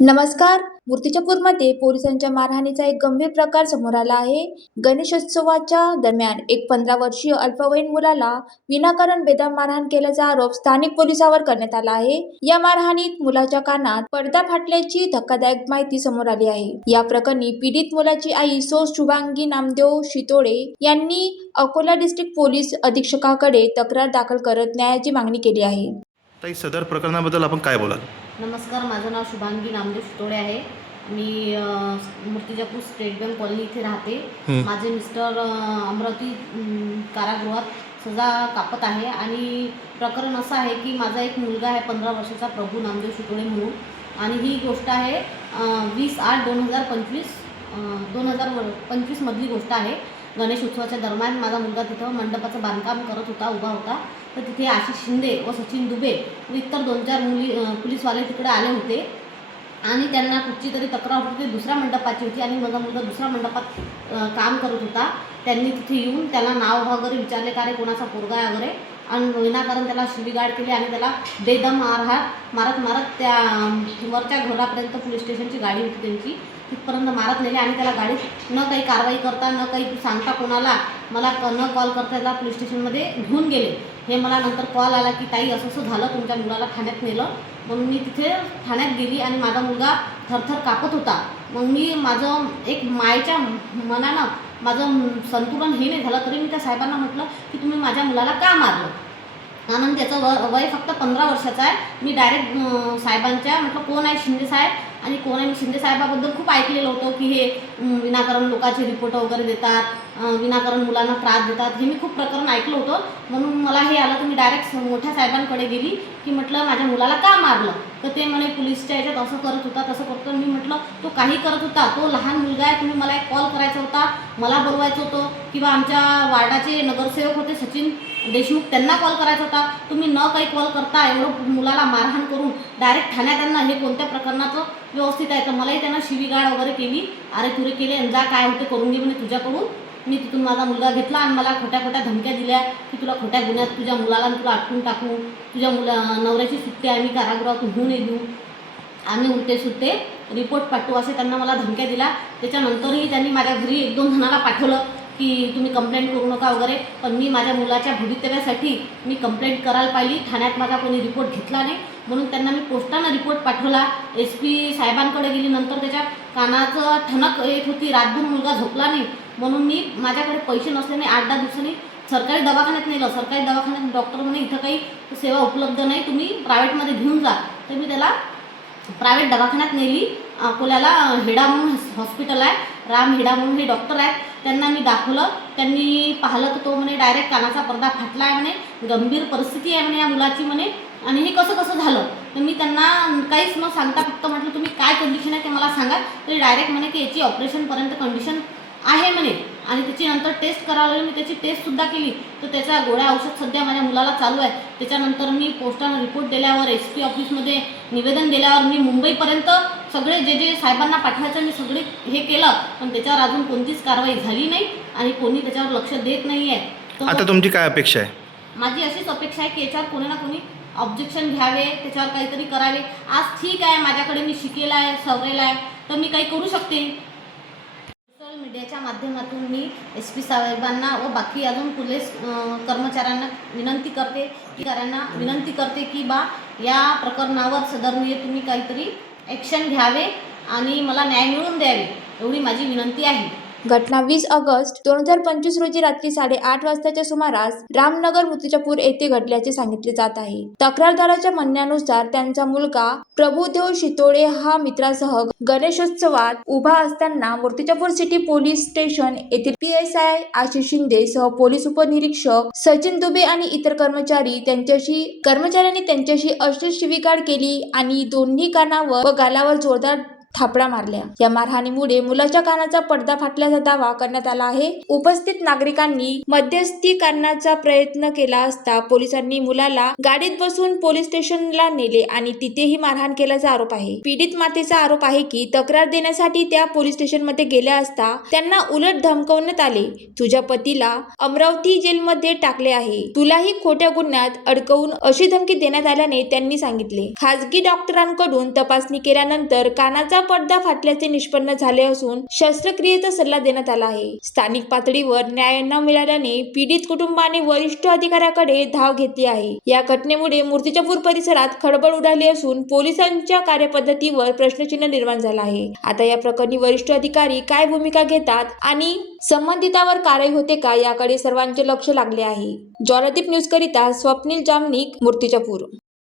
नमस्कार. मूर्तिजापूरमध्ये पोलिसांच्या मारहाणीचा एक गंभीर प्रकार समोर आला आहे. गणेशोत्सवाच्या दरम्यान एक 15 वर्षीय अल्पवयीन मुलाला विनाकारण बेदम मारहाण केल्याचा आरोप स्थानिक पोलिसांवर करण्यात आला आहे. या मारहाणीत मुलाच्या कानात पडदा फाटल्याची धक्कादायक माहिती समोर आली आहे. या प्रकरणी पीडित मुलाची आई सौ शुभांगी नामदेव शितोडे यांनी अकोला डिस्ट्रिक्ट पोलीस अधीक्षकाकडे तक्रार दाखल करत न्यायाची मागणी केली आहे. ताई, सदर प्रकरणाबद्दल आपण काय बोलाल? नमस्कार, माझं नाव शुभांगी नामदेव शितोडे आहे. मी मूर्तिजापूर स्टेट बँक कॉलनी इथे राहते. माझे मिस्टर अमरावती कारागृहात सजा कापत आहे आणि प्रकरण असं आहे की माझा एक मुलगा आहे 15 वर्षाचा, प्रभू नामदेव शितोडे म्हणून. आणि ही गोष्ट आहे 20/8/2025 मधली गोष्ट आहे. गणेश उत्सवाच्या दरम्यान माझा मुलगा तिथं मंडपाचं बांधकाम करत होता, उभा होता. तर तिथे आशिष शिंदे व सचिन दुबे व इतर 2-4 पोलीसवाले तिकडे आले होते आणि त्यांना कुठची तरी तक्रार होती, दुसऱ्या मंडपाची होती आणि माझा मुलगा दुसऱ्या मंडपात काम करत होता. त्यांनी तिथे येऊन त्याला नाव वगैरे विचारले, का रे कोणाचा पोरगा आहे वगैरे, आणि विनाकारण त्याला शिवीगाळ केली आणि त्याला बेदम मारत त्या वरच्या घरापर्यंत पोलीस स्टेशनची गाडी होती त्यांची, तिथपर्यंत मारत नेले आणि त्याला गाडीत न काही कारवाई करता, न काही सांगता कोणाला, मला न कॉल करता त्याला पोलीस स्टेशनमध्ये घेऊन गेले. हे मला नंतर कॉल आला की ताई असं असं झालं, तुमच्या मुलाला ठाण्यात नेलं. मग मी तिथे ठाण्यात गेली आणि माझा मुलगा थरथर कापत होता. मग मी माझं एक मायेच्या मनानं माझं संतुलन हे नाही झालं, तरी मी त्या साहेबांना म्हटलं की तुम्ही माझ्या मुलाला का मारलं. आणि त्याचं वय फक्त 15 वर्षाचं आहे. मी डायरेक्ट साहेबांच्या म्हटलं कोण आहे शिंदे साहेब आणि कोण आहे. मी शिंदे साहेबाबद्दल खूप ऐकलेलं होतं की हे विनाकारण लोकांचे रिपोर्ट वगैरे देतात, विनाकारण मुलांना त्रास देतात, हे मी खूप प्रकरण ऐकलं होतं. म्हणून मला हे आलं तर मी डायरेक्ट मोठ्या साहेबांकडे गेली की म्हटलं माझ्या मुलाला का मारलं. तर ते म्हणे पोलीसच्या याच्यात असं करत होता, तसं करतो. मी म्हटलं तो काही करत होता, तो लहान मुलगा आहे, तुम्ही मला एक कॉल करायचा होता, मला बोलवायचं होतं, किंवा आमच्या वार्डाचे नगरसेवक होते सचिन देशमुख, त्यांना कॉल करायचा होता. तुम्ही न काही कॉल करता एवढं मुलाला मारहाण करून डायरेक्ट ठाण्यात त्यांना, हे कोणत्या प्रकरणाचं व्यवस्थित आहे. तर मलाही त्यांना शिवीगाळ वगैरे केली, अरे तुरे केले आणि जा काय होते करून घे म्हणे तुझ्याकडून. मी तिथून माझा मुलगा घेतला आणि मला खोट्या खोट्या धमक्या दिल्या की तुला खोट्या गुन्ह्यात तुझ्या मुलाला तुला अटकून टाकू, तुझ्या नवऱ्याची सुट्टी आम्ही कारागृहातून घेऊन येऊ, आम्ही उलटे सुट्टे रिपोर्ट पाठवू, असे त्यांना मला धमक्या दिल्या. त्याच्यानंतरही त्यांनी माझ्या घरी 1-2 जणांना पाठवलं की तुम्ही कंप्लेंट करू नका वगैरे. पण मी माझ्या मुलाच्या भवितव्यासाठी मी कंप्लेंट करायला पाहिली. ठाण्यात माझा कोणी रिपोर्ट घेतला नाही, म्हणून त्यांना मी पोस्टानं रिपोर्ट पाठवला. SP साहेबांकडे गेली. नंतर त्याच्या कानाचं ठणक येत होती, रातभर मुलगा झोपला नाही. म्हणून मी माझ्याकडे पैसे नसल्याने 8-10 दिवसांनी सरकारी दवाखान्यात नेलं. सरकारी दवाखान्यात डॉक्टर म्हणे इथं काही सेवा उपलब्ध नाही, तुम्ही प्रायव्हेटमध्ये घेऊन जा. तर मी त्याला प्रायव्हेट दवाखान्यात नेली. अकोल्याला हेडा म्हणून हॉस्पिटल आहे, राम हेडा म्हणून हे डॉक्टर आहेत, त्यांना मी दाखवलं. त्यांनी पाहिलं तर तो म्हणे डायरेक्ट कानाचा पडदा फाटला आहे म्हणे, गंभीर परिस्थिती आहे म्हणे या मुलाची म्हणे, आणि हे कसं कसं झालं. तर मी त्यांना काहीच न सांगता फक्त म्हटलं तुम्ही काय कंडिशन आहे ते मला सांगा. तरी डायरेक्ट म्हणे की याची ऑपरेशनपर्यंत कंडिशन आहे म्हणे, आणि त्याची नंतर टेस्ट करावं लागेल. मी त्याची टेस्टसुद्धा केली, तर त्याच्या गोळ्या औषध सध्या माझ्या मुलाला चालू आहे. त्याच्यानंतर मी पोस्टानं रिपोर्ट दिल्यावर, SP ऑफिसमध्ये निवेदन दिल्यावर, मी मुंबईपर्यंत सगळे जे साहेबांना पाठवायचं मी सगळे हे केलं, पण त्याच्यावर अजून कोणतीच कारवाई झाली नाही आणि कोणी त्याच्यावर लक्ष देत नाही आहे. आता तुमची काय अपेक्षा आहे? माझी अशीच अपेक्षा आहे की याच्यावर कोणी ना कोणी ऑब्जेक्शन घ्यावे, त्याच्यावर काहीतरी करावे. आज ठीक आहे, माझ्याकडे मी शिकेला आहे, सवरेला आहे, तर मी काही करू शकते. सोशल मीडियाच्या माध्यमातून मी SP साहेबांना व बाकी अजून पोलीस कर्मचाऱ्यांना विनंती करते की बा या प्रकरणावर सदरणीय तुम्ही काहीतरी ॲक्शन घ्यावे आणि मला न्याय मिळवून द्यावे, एवढी माझी विनंती आहे. घटना 20 ऑगस्ट 2025 रोजी रात्री 8:30 वाजताच्या सुमारास रामनगर मूर्तिजापूर येथे घडल्याचे सांगितले जात आहे. तक्रारदाराच्या म्हणण्यानुसार त्यांचा मुलगा प्रभुदेव शितोडे हा मित्रासह गणेशोत्सवात उभा असताना मूर्तिजापूर सिटी पोलीस स्टेशन येथील PSI आशिष शिंदे सह पोलीस उपनिरीक्षक सचिन दुबे आणि इतर कर्मचाऱ्यांनी त्यांच्याशी अश्लील शिवीगाळ केली आणि दोन्ही कानावर व गालावर जोरदार थापडा मारल्या. या मारहाणीमुळे मुलाच्या कानाचा पडदा फाटल्याचा दावा करण्यात आला आहे. उपस्थित नागरिकांनी मध्यस्थी करण्याचा प्रयत्न केला असता पोलिसांनी मुलाला गाडीत बसून पोलीस स्टेशनला नेले आणि तिथेही मारहाण केल्याचा आरोप आहे. पीडित मातेचा आरोप आहे की तक्रार देण्यासाठी त्या पोलीस स्टेशनमध्ये गेल्या असता त्यांना उलट धमकवण्यात आले. तुझ्या पतीला अमरावती जेलमध्ये टाकले आहे, तुलाही खोट्या गुन्ह्यात अडकवून अशी धमकी देण्यात आल्याने त्यांनी सांगितले. खासगी डॉक्टरांकडून तपासणी केल्यानंतर कानाचा पडदा फाटल्याचे निष्पन्न झाले असून शस्त्रक्रियेचा सल्ला देण्यात आला आहे. स्थानिक पातळीवर न्याय न मिळाल्याने पीडित कुटुंबाने वरिष्ठ अधिकाऱ्याकडे धाव घेतली आहे. या घटनेमुळे मूर्तिजापूर परिसरात खळबळ उडाली असून पोलिसांच्या कार्यपद्धतीवर प्रश्नचिन्ह निर्माण झाला आहे. आता या प्रकरणी वरिष्ठ अधिकारी काय भूमिका घेतात आणि संबंधितावर कारवाई होते का याकडे सर्वांचे लक्ष लागले आहे. ज्वालादीप न्यूज करिता स्वप्नील जामनिक, मूर्तिजापूर.